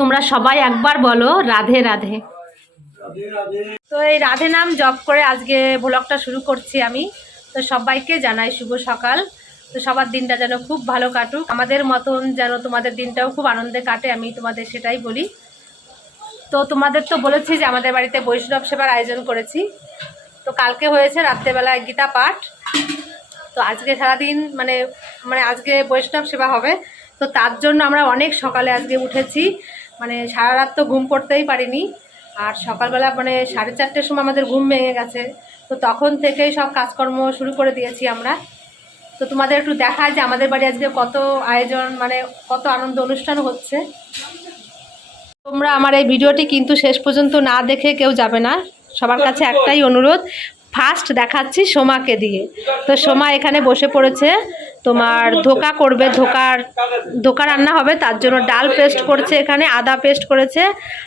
তোমরা সবাই একবার বলো, রাধে রাধে। তো এই রাধে নাম জপ করে আজকে ব্লগটা শুরু করছি আমি। তো সবাইকে জানাই শুভ সকাল। তো সবার দিনটা যেন খুব ভালো কাটুক। আমাদের মতন যেন তোমাদের দিনটাও খুব আনন্দে কাটে, আমি তোমাদের সেটাই বলি। তো তোমাদের তো বলেছি যে আমাদের বাড়িতে বৈষ্ণব সেবার আয়োজন করেছি। তো কালকে হয়েছে রাত্রেবেলায় গীতা পাঠ। তো আজকে সারাদিন মানে মানে আজকে বৈষ্ণব সেবা হবে। তো তার জন্য আমরা অনেক সকালে আজকে উঠেছি। মানে সারা রাত তো ঘুম পড়তেই পারিনি। আর সকালবেলা মানে সাড়ে চারটের সময় আমাদের ঘুম ভেঙে গেছে। তো তখন থেকেই সব কাজকর্ম শুরু করে দিয়েছি আমরা। তো তোমাদের একটু দেখায় যে আমাদের বাড়ি আজকে কত আয়োজন মানে কত আনন্দ অনুষ্ঠান হচ্ছে। তোমরা আমার এই ভিডিওটি কিন্তু শেষ পর্যন্ত না দেখে কেউ যাবে না। সবার কাছে একটাই অনুরোধ ফার্স্ট দেখাচ্ছি সোমাকে দিয়ে। তো সোমা এখানে বসে পড়েছে। তোমার ধোকা করবে, ধোকার, ধোকা রান্না হবে, তার জন্য ডাল পেস্ট করছে এখানে, আদা পেস্ট করেছে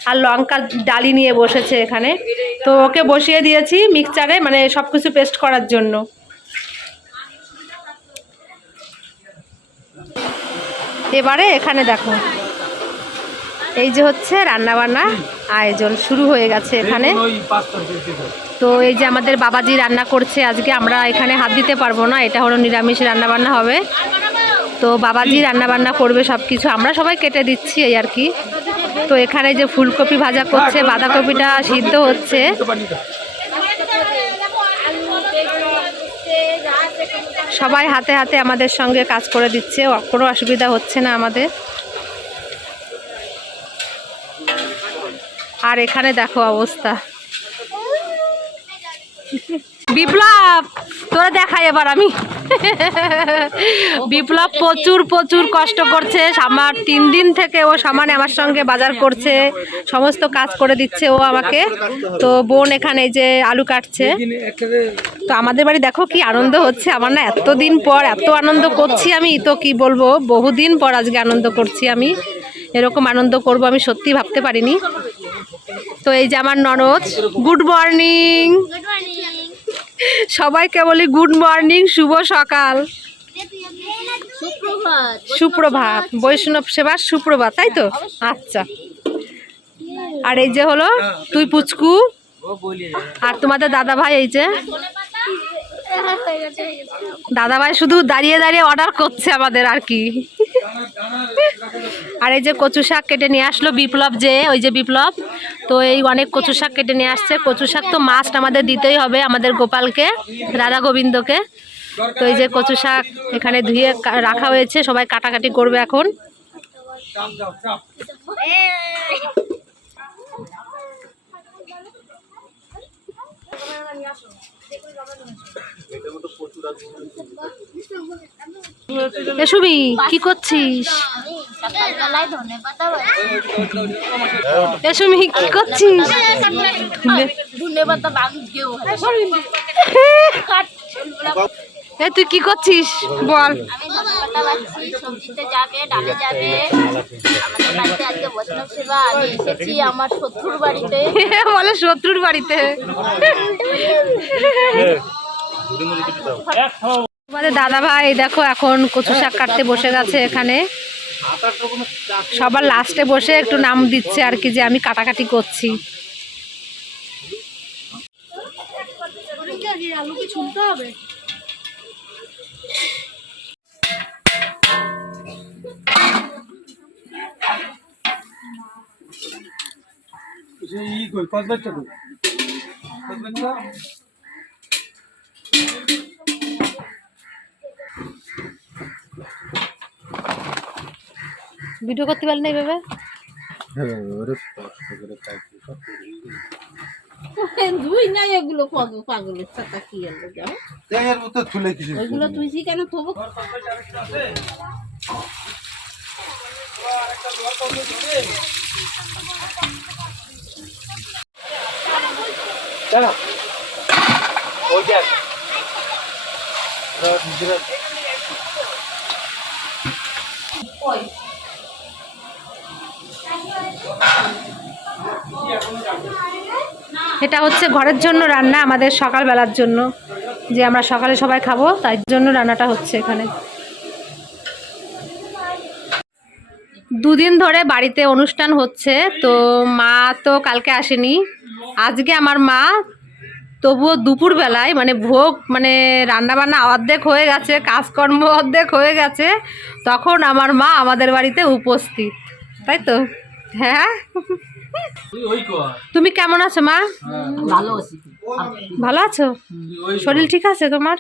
আর লঙ্কা ডালি নিয়ে বসেছে এখানে। তো ওকে বসিয়ে দিয়েছি মিক্সচারে মানে সব কিছু পেস্ট করার জন্য। এবারে এখানে দেখো, এই যে হচ্ছে রান্নাবান্না আয়োজন শুরু হয়ে গেছে এখানে। তো এই যে আমাদের বাবাজি রান্না করছে, আজকে আমরা এখানে হাত দিতে পারব না, এটা হলো নিরামিষ রান্নাবান্না হবে। তো বাবাজি রান্নাবান্না করবে সব কিছু আমরা সবাই কেটে দিচ্ছি এই আর কি। তো এখানে যে ফুলকপি ভাজা করছে, বাঁধাকপিটা সিদ্ধ হচ্ছে। সবাই হাতে হাতে আমাদের সঙ্গে কাজ করে দিচ্ছে, কোনো অসুবিধা হচ্ছে না আমাদের। আর এখানে দেখো অবস্থা। বিপ্লব, তোরা দেখাই এবার আমি। বিপ্লব প্রচুর প্রচুর কষ্ট করছে। আমার তিন দিন থেকে ও সমানে আমার সঙ্গে বাজার করছে, সমস্ত কাজ করে দিচ্ছে ও আমাকে। তো বোন এখানে যে আলু কাটছে। তো আমাদের বাড়ি দেখো কি আনন্দ হচ্ছে। আমার না এতদিন পর এত আনন্দ করছি আমি, তো কি বলব? বহুদিন পর আজকে আনন্দ করছি আমি। এরকম আনন্দ করব আমি সত্যি ভাবতে পারিনি। তো এই যে আমার ননদ গুড মর্নিং সবাইকে বলি গুড মর্নিং শুভ সকাল। সুপ্রভাত। বৈষ্ণব সেবার সুপ্রভাত তাই তো? আচ্ছা। আর এই যে হলো তুই পুচকু? আর তোমাদের দাদা ভাই এই যে? দাদা ভাই শুধু দাঁড়িয়ে দাঁড়িয়ে অর্ডার করছে আমাদের আর কি। আর এই যে কচু শাক কেটে নিয়ে আসলো বিপ্লব যে, ওই যে বিপ্লব। তো এই অনেক কচু শাক কেটে নিয়ে আসছে। কচু শাক তো মাস্ট আমাদের দিতেই হবে, আমাদের গোপালকে, রাধা গোবিন্দকে। তো এই যে কচু শাক এখানে ধুয়ে রাখা হয়েছে, সবাই কাটাকাটি করবে এখন। এ সুমি কি করছিস? সকালবেলায় ধনে পাতা এ সুমি কি করছিস? এ তুই কি করছিস? বল। আমার শত্রুর বাড়িতে। বলে শত্রুর বাড়িতে। দাদা ভাই, দেখো এখন কচু শাক কাটতে বসে গেছে এখানে। সবার লাস্টে বসে একটু নাম দিচ্ছে আর কি যে আমি কাটাকাটি করছি। আলু কি ছুলতে হবে ভিডিও করতে পারলি না এইভাবে? দুই নাই এগুলো পাগল পাগলের ছাতা কি এলো এর মতো ছুলে কিছু ওইগুলো তুইছি কেন থবো ওই দেখ। এটা হচ্ছে ঘরের জন্য রান্না, আমাদের সকালবেলার জন্য। যে আমরা সকালে সবাই খাব, তার জন্য রান্নাটা হচ্ছে এখানে। দুদিন ধরে বাড়িতে অনুষ্ঠান হচ্ছে, তো মা তো কালকে আসেনি। আজকে আমার মা তবুও দুপুরবেলায় মানে ভোগ মানে রান্নাবান্না অর্ধেক হয়ে গেছে কাজকর্ম অর্ধেক হয়ে গেছে তখন আমার মা আমাদের বাড়িতে উপস্থিত। তাই তো? হ্যাঁ? তুমি কেমন আছো মা? ভালো আছি। ভালো আছো? শরীর ঠিক আছে তোমার?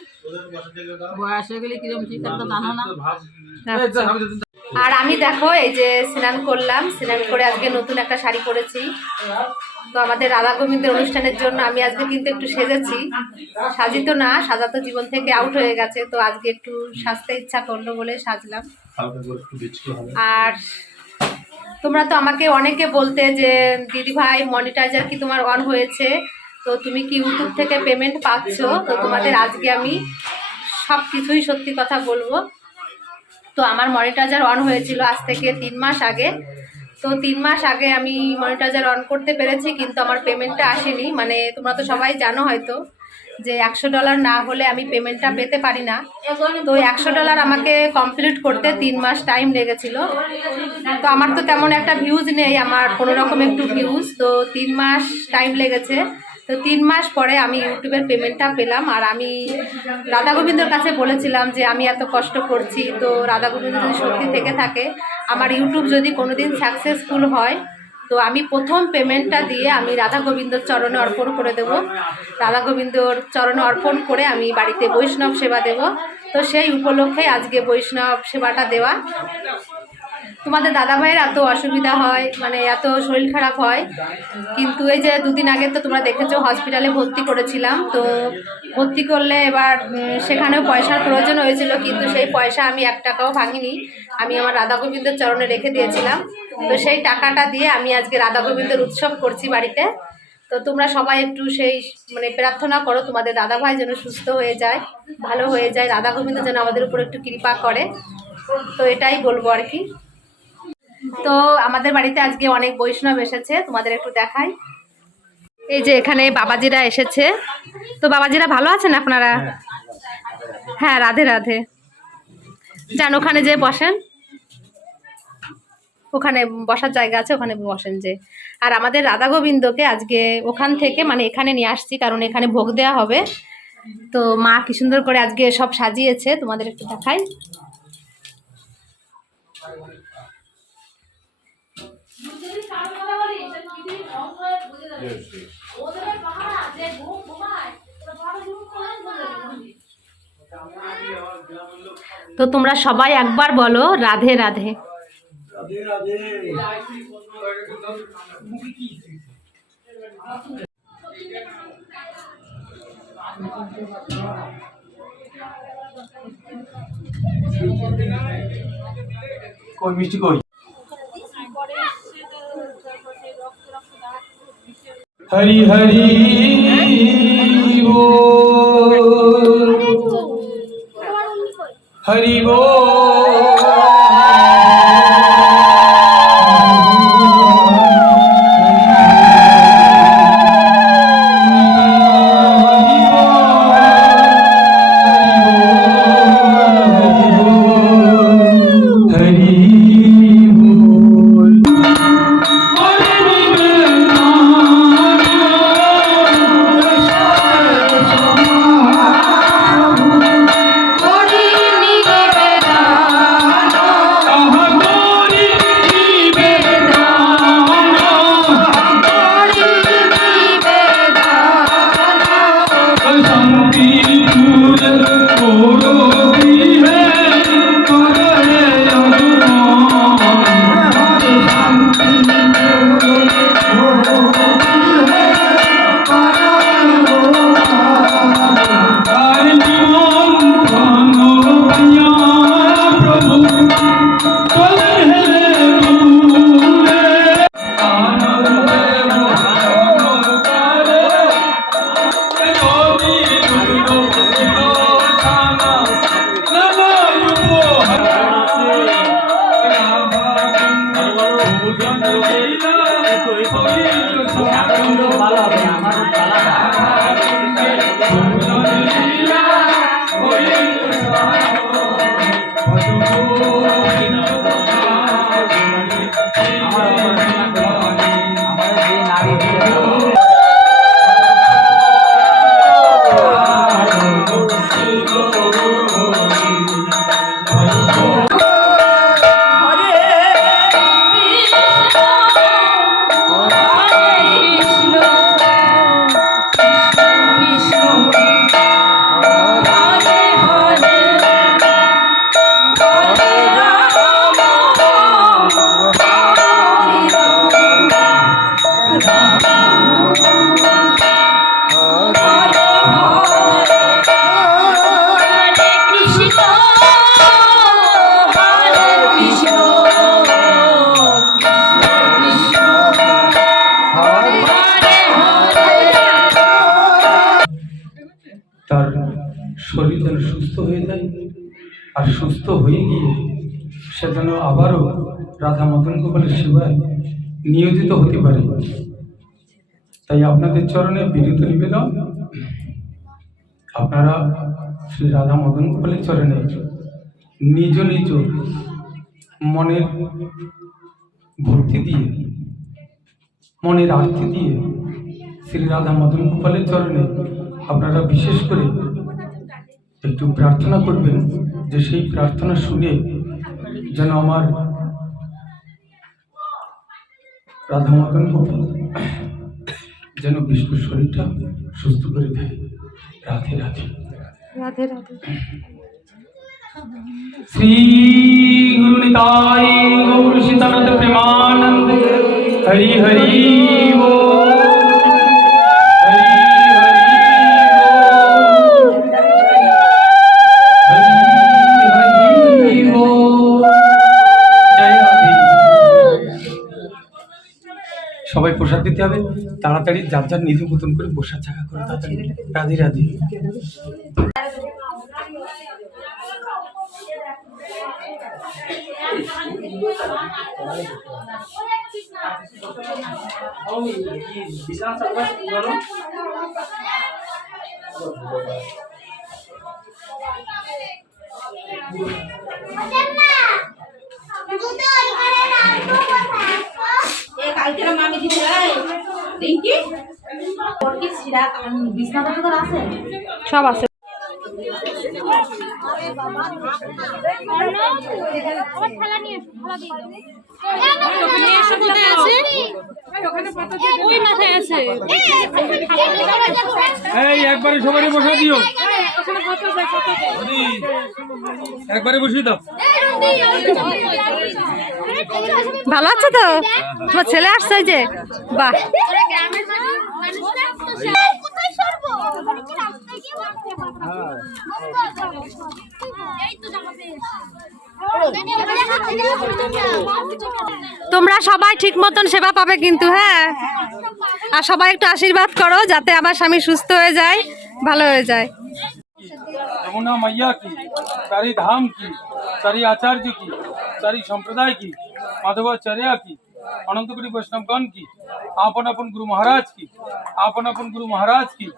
বয়স হয়ে গেলে কিরম ঠিক জানো না। আর আমি দেখো, এই যে স্নান করলাম, স্নান করে আজকে নতুন একটা শাড়ি পরেছি। তো আমাদের রাধা গোবিন্দের অনুষ্ঠানের জন্য আমি আজকে কিন্তু একটু সেজেছি। সাজিত না, সাজা তো জীবন থেকে আউট হয়ে গেছে, তো আজকে একটু সাজতে ইচ্ছা করল বলে সাজলাম। আর তোমরা তো আমাকে অনেকে বলতে যে, দিদি ভাই মনিটাইজার কি তোমার অন হয়েছে? তো তুমি কি ইউটিউব থেকে পেমেন্ট পাচ্ছ? তো তোমাদের আজকে আমি সব কিছুই সত্যি কথা বলব। তো আমার মনিটাইজার অন হয়েছিল আজ থেকে তিন মাস আগে। তো তিন মাস আগে আমি মনিটাইজার অন করতে পেরেছি, কিন্তু আমার পেমেন্টটা আসেনি। মানে তোমরা তো সবাই জানো হয়তো যে একশো ডলার না হলে আমি পেমেন্টটা পেতে পারি না। তো একশো ডলার আমাকে কমপ্লিট করতে তিন মাস টাইম লেগেছিল। তো আমার তো তেমন একটা ভিউজ নেই, আমার কোনো রকম একটু ভিউজ তো তিন মাস টাইম লেগেছে। তো তিন মাস পরে আমি ইউটিউবের পেমেন্টটা পেলাম আর আমি রাধা গোবিন্দর কাছে বলেছিলাম যে আমি এত কষ্ট করছি। তো রাধা গোবিন্দ যদি সত্যি থেকে থাকে, আমার ইউটিউব যদি কোনোদিন সাকসেসফুল হয়, তো আমি প্রথম পেমেন্টটা দিয়ে আমি রাধা গোবিন্দর চরণে অর্পণ করে দেব। রাধা গোবিন্দর চরণে অর্পণ করে আমি বাড়িতে বৈষ্ণব সেবা দেব। তো সেই উপলক্ষে আজকে বৈষ্ণব সেবাটা দেওয়া তোমাদের দাদাভাইয়ের এত অসুবিধা হয় মানে এত শরীর খারাপ হয়। কিন্তু এই যে দুদিন আগে তো তোমরা দেখেছ, হসপিটালে ভর্তি করেছিলাম। তো ভর্তি করলে এবার সেখানেও পয়সার প্রয়োজন হয়েছিল, কিন্তু সেই পয়সা আমি এক টাকাও ভাঙিনি। আমি আমার রাধা গোবিন্দের চরণে রেখে দিয়েছিলাম। তো সেই টাকাটা দিয়ে আমি আজকে রাধা গোবিন্দের উৎসব করছি বাড়িতে। তো তোমরা সবাই একটু সেই মানে প্রার্থনা করো, তোমাদের দাদাভাই যেন সুস্থ হয়ে যায়, ভালো হয়ে যায়। রাধা গোবিন্দ যেন আমাদের উপর একটু কৃপা করে। তো এটাই বলব আর কি। তো আমাদের বাড়িতে আজকে অনেক বৈষ্ণব এসেছে তোমাদের একটু দেখাই। এই যে এখানে বাবাজিরা এসেছে। তো বাবাজিরা ভালো আছেন আপনারা? হ্যাঁ রাধে রাধে। যান ওখানে যে বসেন। ওখানে বসার জায়গা আছে ওখানে বসেন যে। আর আমাদের রাধা গোবিন্দকে আজকে ওখান থেকে মানে এখানে নিয়ে আসছি কারণ এখানে ভোগ দেওয়া হবে। তো মা কি সুন্দর করে আজকে সব সাজিয়েছে তোমাদের একটু দেখাই। তো তোমরা সবাই একবার বলো রাধে রাধে। কই মিষ্টি কই? হরি হরি বল হরি হরি আর সুস্থ হয়ে গিয়ে সে যেন আবারও রাধা মদন গোপালের সেবায় নিয়োজিত হতে পারে। তাই আপনাদের চরণে বিনীত নিবেদন। আপনারা শ্রী রাধা মদন গোপালের চরণে নিজ নিজ মনের ভক্তি দিয়ে, মনের আর্থি দিয়ে শ্রী রাধা মদন গোপালের চরণে আপনারা বিশেষ করে একটু প্রার্থনা করবেন। যে সেই প্রার্থনা শুনে যেন আমার রাধা মদন গোপাল যেন বিষ্ণু শরীরটা সুস্থ করে দেয়। রাধে রাধে। রাধে রাধে। শ্রী গুরু নিতাই গৌর সীতানাথ প্রেমানন্দ। হরি হরি बोल। সবাই প্রসাদ দিতে হবে। তাড়াতাড়ি যার যার নিজ মতন করে বসার জায়গা করে তাড়াতাড়ি রাধে রাধে। কালকের মামি দিদি রিঙ্কি ওর কি সিরা বিছনা দরকার আছে? সব আছে। আছে এই একবারে সবারই বসা দিও। একবারে বসিয়ে দাও। ভালো আছে তো তোমার ছেলে আসছে ওই যে বাহ কোথায় সরবো রাস্তায় গিয়ে এই তো জামাতে তোমরা সবাই ঠিক মতন সেবা পাবে কিন্তু হ্যাঁ আর সবাই একটু আশীর্বাদ করো যাতে আমার স্বামী সুস্থ হয়ে যায় ভালো হয়ে যায় यमुना मैया की सारी धाम की सारी आचार्य की सारी संप्रदाय की माधवाचार्य की अनंतपुरी वैष्णवगण की आपन अपन गुरु महाराज की आपन अपन गुरु महाराज की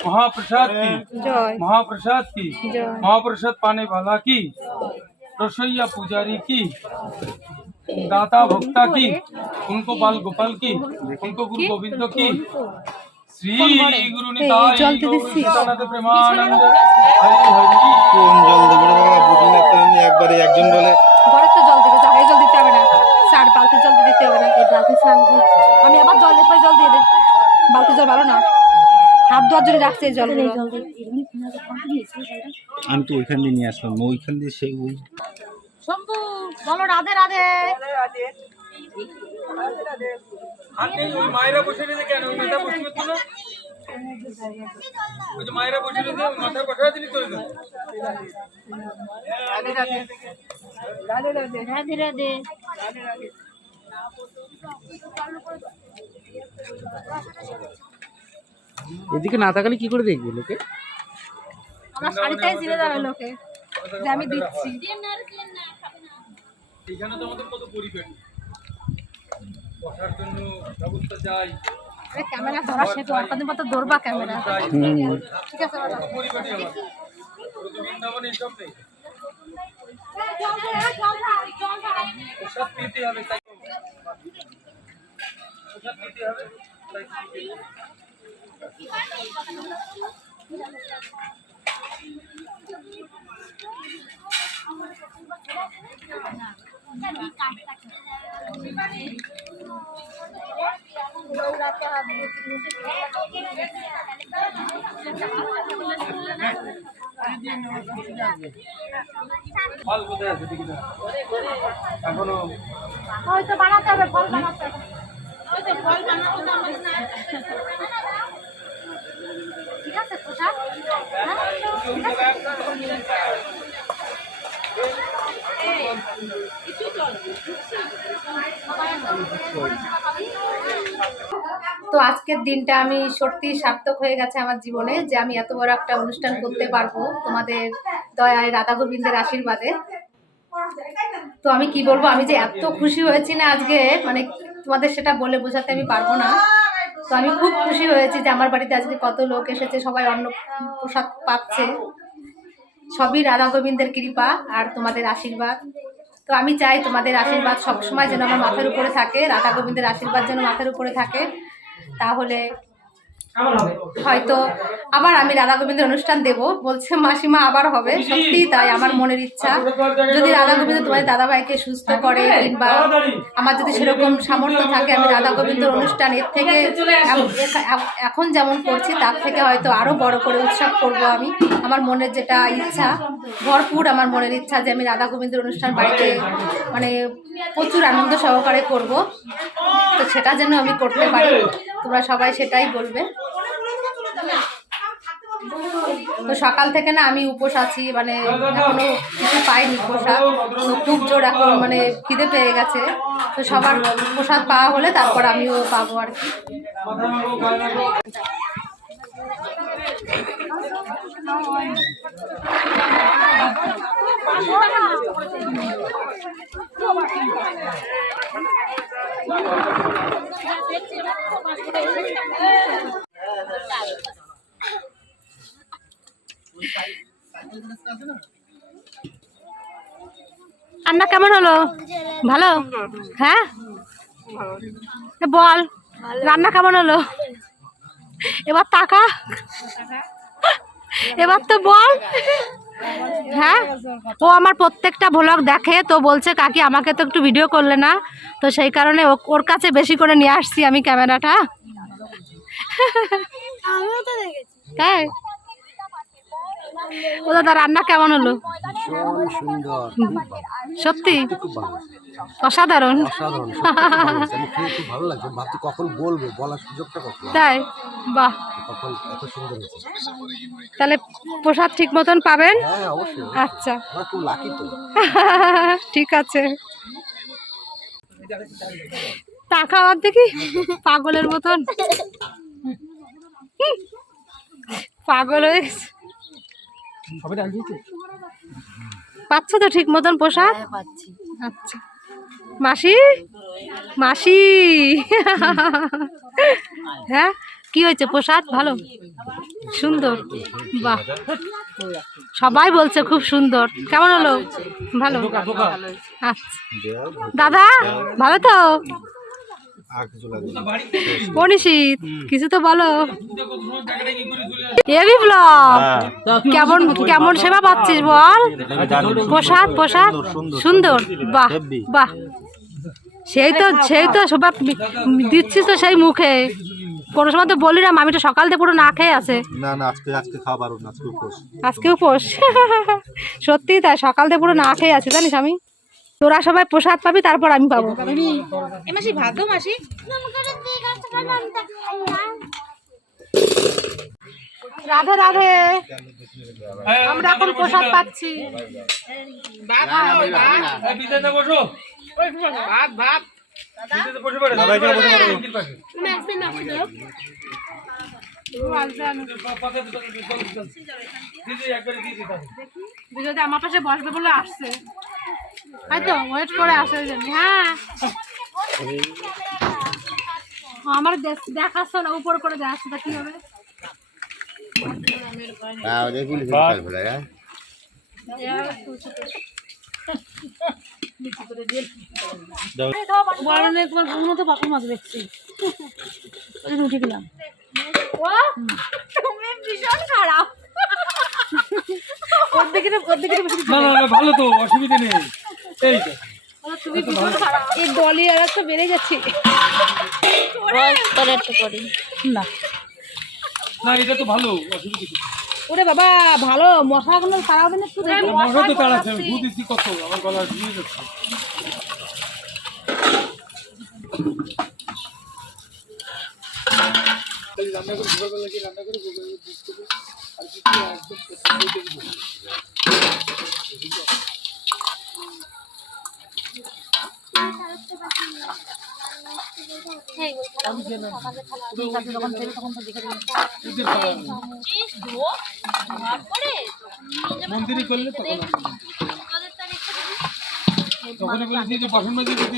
महाप्रसाद की জয় महाप्रसाद की जय। महाप्रसाद पाने वाला की रसोईया पुजारी की दाता भक्ता की उनको बाल गोपाल की उनको गुरु गोविंद की श्री गुरु निताई जल तो गौर दिसी। सीतानाथ प्रेमानंद हरि हरि কোন জল দেবো রে বাবা বুঝি না তো আমি একবারে একজন বলে স্যার বালতি জল দিতে হবে না এই বালতি স্নান আমি আবার জল দিয়ে জল দিয়ে দে বালতি জল ভালো না। হাত ধোয়ার জন্য রাখছে এই জল আমি তো ওইখান দিয়ে নিয়ে আসলাম। ওইখান দিয়ে সেই ওই শম্ভু বলো রাধে রাধে। আপনি ওই মায়েরা বসে কেন? ওই মাথা বসে মায়েরা বসে রয়েছে বসা দিলি তো রাধে রাধে। এদিকে না তাকালে কি করে দেখবে লোকে? আমার শাড়িটাই ছিঁড়ে যাবে লোকে যে আমি দিচ্ছি। এখানে তো আমাদের কত পরিপাটি বসার জন্য ব্যবস্থা চাই। ক্যামেরা ধরা সেতু আপনাদের মতো ধরবা ক্যামেরা। ঠিক আছে ম্যাডাম পরিপাটি আমার পুরো তো বৃন্দাবন এইসব নেই প্রসাদ পেতে হবে ফল আছে হয়তো বানাতে হবে ফল বানাতে হবে ঠিক আছে পোশাক হ্যাঁ? তো আজকের দিনটা আমি সত্যি সার্থক হয়ে গেছে আমার জীবনে যে আমি এত বড় একটা অনুষ্ঠান করতে পারব তোমাদের দয়ায় রাধা গোবিন্দের আশীর্বাদে। তো আমি কি বলব, আমি যে এত খুশি হয়েছি না আজকে মানে তোমাদের সেটা বলে বোঝাতে আমি পারব না। তো আমি খুব খুশি হয়েছি যে আমার বাড়িতে আজকে কত লোক এসেছে, সবাই অন্ন প্রসাদ পাচ্ছে। সবই রাধা গোবিন্দের কৃপা আর তোমাদের আশীর্বাদ। তো আমি চাই তোমাদের আশীর্বাদ সবসময় যেন আমার মাথার উপরে থাকে, রাধা গোবিন্দের আশীর্বাদ যেন মাথার উপরে থাকে। তাহলে হয়তো আবার আমি রাধা গোবিন্দের অনুষ্ঠান দেব। বলছে মাসিমা আবার হবে। সত্যি তাই আমার মনের ইচ্ছা। যদি রাধা গোবিন্দ তোমাদের দাদা ভাইকে সুস্থ করে কিংবা আমার যদি সেরকম সামর্থ্য থাকে আমি রাধা গোবিন্দের অনুষ্ঠান এর থেকে এখ- এখ- এখন যেমন করছি তার থেকে হয়তো আরও বড় করে উৎসব করব আমি। আমার মনের যেটা ইচ্ছা ভরপুর আমার মনের ইচ্ছা যে আমি রাধা গোবিন্দের অনুষ্ঠান বাড়িতে মানে প্রচুর আনন্দ সহকারে করব। তো সেটা যেন আমি করতে পারি। তোমরা সবাই সেটাই বলবে। তো সকাল থেকে না আমি উপোস আছি মানে এখনও কিছু পাইনি প্রসাদ। তো খুব জোর এখন মানে খিদে পেয়ে গেছে। তো সবার প্রসাদ পাওয়া হলে তারপর আমিও পাবো আর কি। রান্না কেমন হলো? ভালো? হ্যাঁ? বল। রান্না কেমন হলো? এবার টাকা? এবার তো বল। হ্যাঁ? ও আমার প্রত্যেকটা ভ্লগ দেখে তো বলছে কাকি আমাকে তো একটু ভিডিও করলে না। তো সেই কারণে ও- ওর কাছে বেশি করে নিয়ে আসছি আমি ক্যামেরাটা। তাই? ও দাদা রান্না কেমন হলো? সত্যি? অসাধারণ। তাই? বাহ। তাহলে প্রসাদ ঠিক মতন পাবেন? হ্যাঁ আচ্ছা। ঠিক আছে। টাকা আমার দেখি পাগলের মতন। পাগল হয়ে গেছে। পাচ্ছ তো ঠিক মতন প্রসাদ আচ্ছা। মাসি? মাসি! হ্যাঁ? কি হয়েছে? প্রসাদ ভালো? সুন্দর। বাহ। সবাই বলছে খুব সুন্দর। কেমন হলো? ভালো। আচ্ছা। দাদা ভালো তো? আর কিছু তো বলো। এবি ব্লগ কেমন কেমন সেবা পাচ্ছিস বল? প্রসাদ প্রসাদ। সুন্দর। বাহ বাহ। সেই তো সেই তো সবাই দিচ্ছিস তো সেই মুখে। কোনো সময় তো বলি না মামিটা সকাল থেকে পুরো না খেয়ে আছে। না না আজকে আজকে খাওয়া পারো না আজকে উপোস। আজকেও পোষ সত্যি তাই সকাল থেকে পুরো না খেয়ে আছে জানিস আমি? তোরা সবাই প্রসাদ পাবি তারপর আমি পাবো। মাসি ভাদ্র মাসি। রাধে রাধে। আমরা এখন প্রসাদ পাচ্ছি। বিজয়দা আমার পাশে বসবে বলে আসছে। তাই তো ওয়েট করে আসে ওই জন্য হ্যাঁ। আমার দেখ- দেখাচ্ছ না উপর করে দেখাচ্ছ তা কি হবে? বরণে তোমার উন্নত পাখি মাছ দেখছি। জন্য গেলাম তুমি ভীষণ খারাপ। ওর দিকে ওর দিকে না না না ভালো তো অসুবিধা নেই। এই তো। তুমি ভীষণ খারাপ। এই ডলি আর তো বেড়ে যাচ্ছে করি। না। না এটা তো ভালো অসুবিধা কিছু ওরে বাবা ভালো। মশাগুলো সারাদিন একটু দেখি। মশা তো তাড়াচ্ছে আমি ভূত দিচ্ছি কত আমার গলা শুকিয়ে যাচ্ছে। তখন তো দেখে দেবেন এদের খাওয়া হবে। চিজ ধো মন্দিরে করলে তখন হবে। তোদের তো রেখে দিবি। তখনই বলেছি যে বাসন মাঝে যদি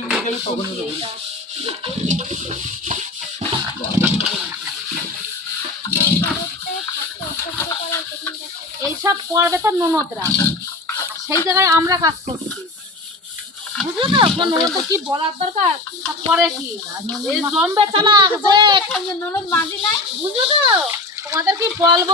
তখনই করবে তো ননদরা। সেই জায়গায় আমরা কাজ করছি। বুঝলো তো? ননদ কি বলার দরকার? পরে কি? ননদ মাঝি নাই তো? তোমাদের কি বলব?